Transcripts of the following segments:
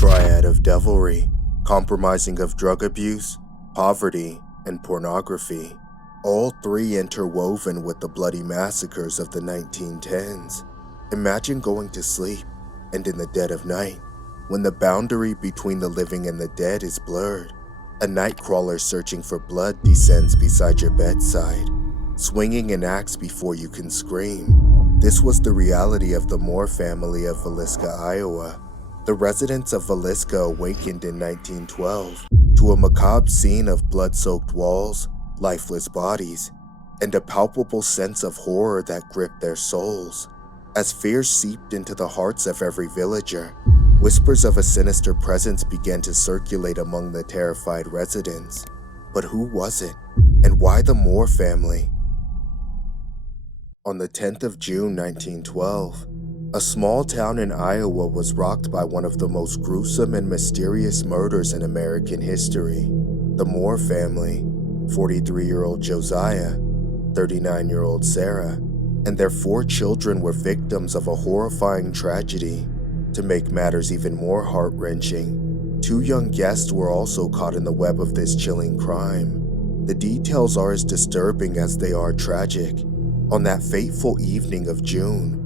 triad of devilry, comprising of drug abuse, poverty, and pornography, all three interwoven with the bloody massacres of the 1910s. Imagine going to sleep, and in the dead of night, when the boundary between the living and the dead is blurred, a nightcrawler searching for blood descends beside your bedside, swinging an axe before you can scream. This was the reality of the Moore family of Villisca, Iowa. The residents of Villisca awakened in 1912 to a macabre scene of blood-soaked walls, lifeless bodies, and a palpable sense of horror that gripped their souls. As fear seeped into the hearts of every villager, whispers of a sinister presence began to circulate among the terrified residents. But who was it, and why the Moore family? On the 10th of June 1912, a small town in Iowa was rocked by one of the most gruesome and mysterious murders in American history. The Moore family, 43-year-old Josiah, 39-year-old Sarah, and their 4 children were victims of a horrifying tragedy. To make matters even more heart-wrenching, 2 young guests were also caught in the web of this chilling crime. The details are as disturbing as they are tragic. On that fateful evening of June,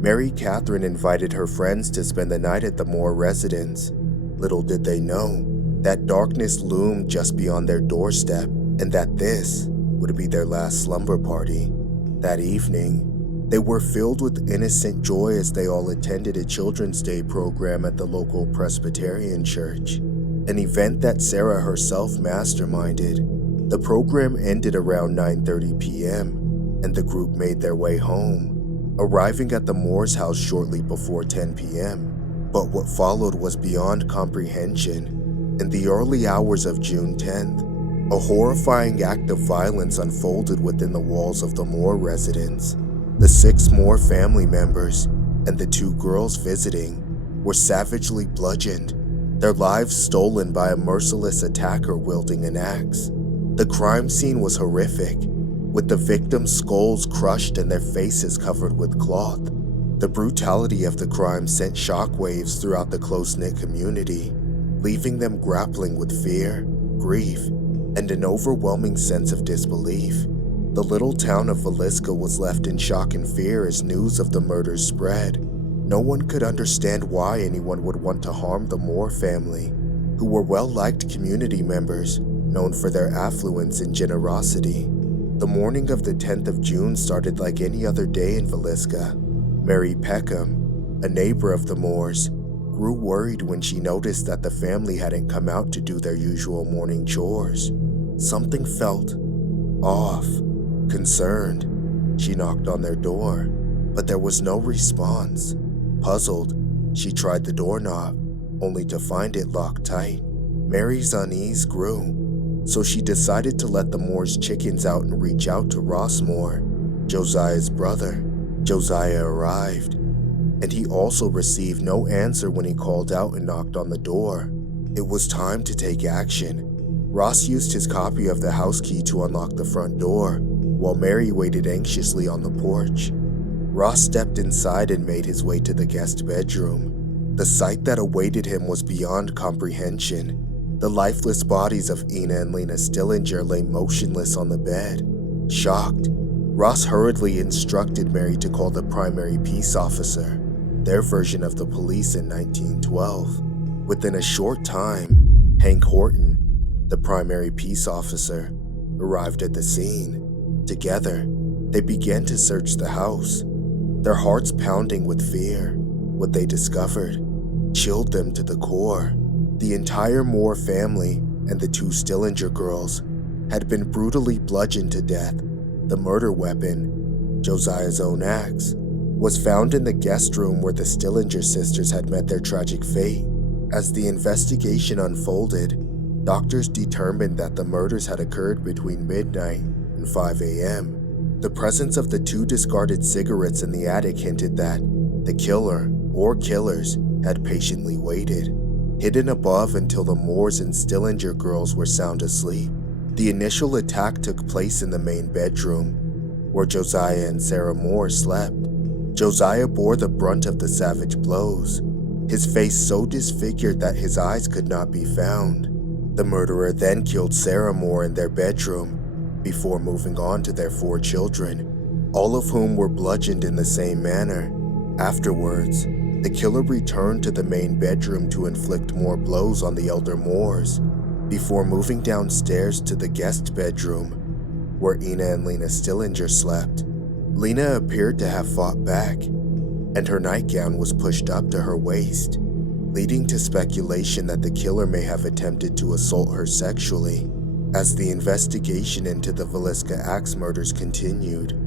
Mary Catherine invited her friends to spend the night at the Moore residence. Little did they know that darkness loomed just beyond their doorstep, and that this would be their last slumber party. That evening, they were filled with innocent joy as they all attended a Children's Day program at the local Presbyterian church, an event that Sarah herself masterminded. The program ended around 9:30 p.m., and the group made their way home, arriving at the Moore's house shortly before 10 p.m. But what followed was beyond comprehension. In the early hours of June 10th, a horrifying act of violence unfolded within the walls of the Moore residence. The 6 Moore family members and the 2 girls visiting were savagely bludgeoned, their lives stolen by a merciless attacker wielding an axe. The crime scene was horrific, with the victims' skulls crushed and their faces covered with cloth. The brutality of the crime sent shockwaves throughout the close-knit community, leaving them grappling with fear, grief, and an overwhelming sense of disbelief. The little town of Villisca was left in shock and fear as news of the murders spread. No one could understand why anyone would want to harm the Moore family, who were well-liked community members known for their affluence and generosity. The morning of the 10th of June started like any other day in Villisca. Mary Peckham, a neighbor of the Moores, grew worried when she noticed that the family hadn't come out to do their usual morning chores. Something felt off. Concerned, she knocked on their door, but there was no response. Puzzled, she tried the doorknob, only to find it locked tight. Mary's unease grew, so she decided to let the Moore's chickens out and reach out to Ross Moore, Josiah's brother. Josiah arrived, and he also received no answer when he called out and knocked on the door. It was time to take action. Ross used his copy of the house key to unlock the front door, while Mary waited anxiously on the porch. Ross stepped inside and made his way to the guest bedroom. The sight that awaited him was beyond comprehension. The lifeless bodies of Ina and Lena Stillinger lay motionless on the bed. Shocked, Ross hurriedly instructed Mary to call the primary peace officer, their version of the police in 1912. Within a short time, Hank Horton, the primary peace officer, arrived at the scene. Together, they began to search the house, their hearts pounding with fear. What they discovered chilled them to the core. The entire Moore family and the 2 Stillinger girls had been brutally bludgeoned to death. The murder weapon, Josiah's own axe, was found in the guest room where the Stillinger sisters had met their tragic fate. As the investigation unfolded, doctors determined that the murders had occurred between midnight and 5 a.m. The presence of the 2 discarded cigarettes in the attic hinted that the killer, or killers, had patiently waited, hidden above until the Moores and Stillinger girls were sound asleep. The initial attack took place in the main bedroom, where Josiah and Sarah Moore slept. Josiah bore the brunt of the savage blows. his face so disfigured that his eyes could not be found. The murderer then killed Sarah Moore in their bedroom before moving on to their 4 children, all of whom were bludgeoned in the same manner. Afterwards, the killer returned to the main bedroom to inflict more blows on the elder Moores before moving downstairs to the guest bedroom where Ina and Lena Stillinger slept. Lena appeared to have fought back, and her nightgown was pushed up to her waist, leading to speculation that the killer may have attempted to assault her sexually. As the investigation into the Villisca axe murders continued,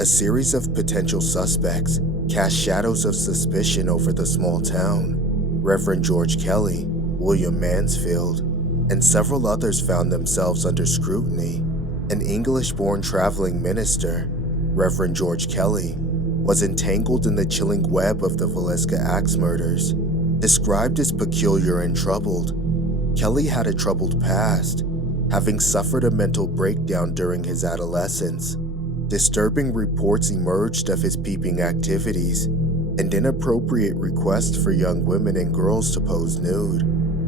a series of potential suspects cast shadows of suspicion over the small town. Reverend George Kelly, William Mansfield, and several others found themselves under scrutiny. An English-born traveling minister, Reverend George Kelly, was entangled in the chilling web of the Villisca axe murders. Described as peculiar and troubled, Kelly had a troubled past, having suffered a mental breakdown during his adolescence. Disturbing reports emerged of his peeping activities and inappropriate requests for young women and girls to pose nude.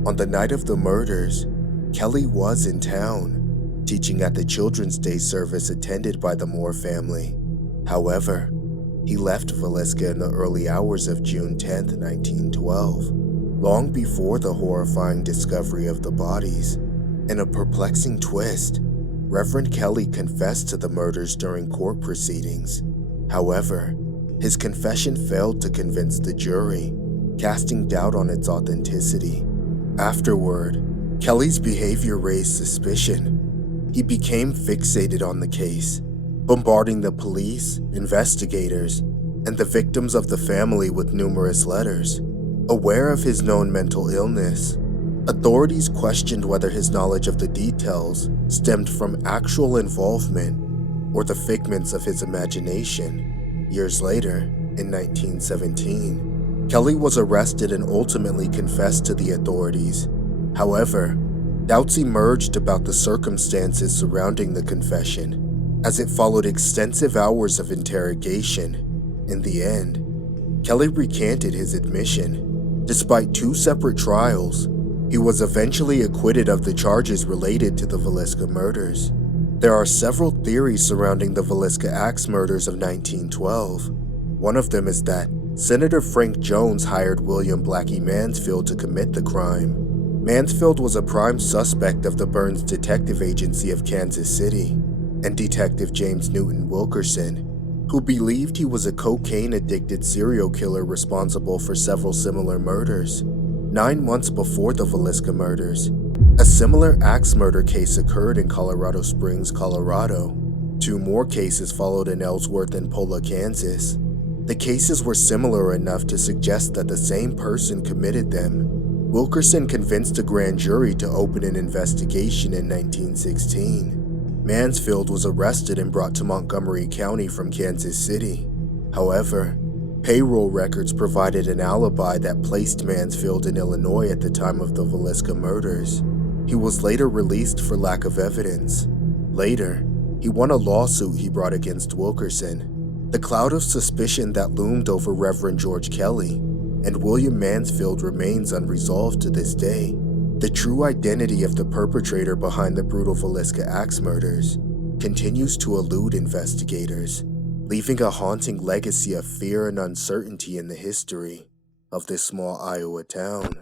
On the night of the murders, Kelly was in town, teaching at the Children's Day service attended by the Moore family. However, he left Villisca in the early hours of June 10, 1912, long before the horrifying discovery of the bodies. In a perplexing twist, Reverend Kelly confessed to the murders during court proceedings. However, his confession failed to convince the jury, casting doubt on its authenticity. Afterward, Kelly's behavior raised suspicion. He became fixated on the case, bombarding the police, investigators, and the victims of the family with numerous letters. Aware of his known mental illness, authorities questioned whether his knowledge of the details stemmed from actual involvement or the figments of his imagination. Years later, in 1917, Kelly was arrested and ultimately confessed to the authorities. However, doubts emerged about the circumstances surrounding the confession, as it followed extensive hours of interrogation. In the end, Kelly recanted his admission. Despite 2 separate trials, he was eventually acquitted of the charges related to the Villisca murders. There are several theories surrounding the Villisca axe murders of 1912. One of them is that Senator Frank Jones hired William Blackie Mansfield to commit the crime. Mansfield was a prime suspect of the Burns Detective Agency of Kansas City, and Detective James Newton Wilkerson, who believed he was a cocaine-addicted serial killer responsible for several similar murders. 9 months before the Villisca murders, a similar axe murder case occurred in Colorado Springs, Colorado. 2 more cases followed in Ellsworth and Pola, Kansas. The cases were similar enough to suggest that the same person committed them. Wilkerson convinced a grand jury to open an investigation in 1916. Mansfield was arrested and brought to Montgomery County from Kansas City. However, payroll records provided an alibi that placed Mansfield in Illinois at the time of the Villisca murders. He was later released for lack of evidence. Later, he won a lawsuit he brought against Wilkerson. The cloud of suspicion that loomed over Reverend George Kelly and William Mansfield remains unresolved to this day. The true identity of the perpetrator behind the brutal Villisca axe murders continues to elude investigators, leaving a haunting legacy of fear and uncertainty in the history of this small Iowa town.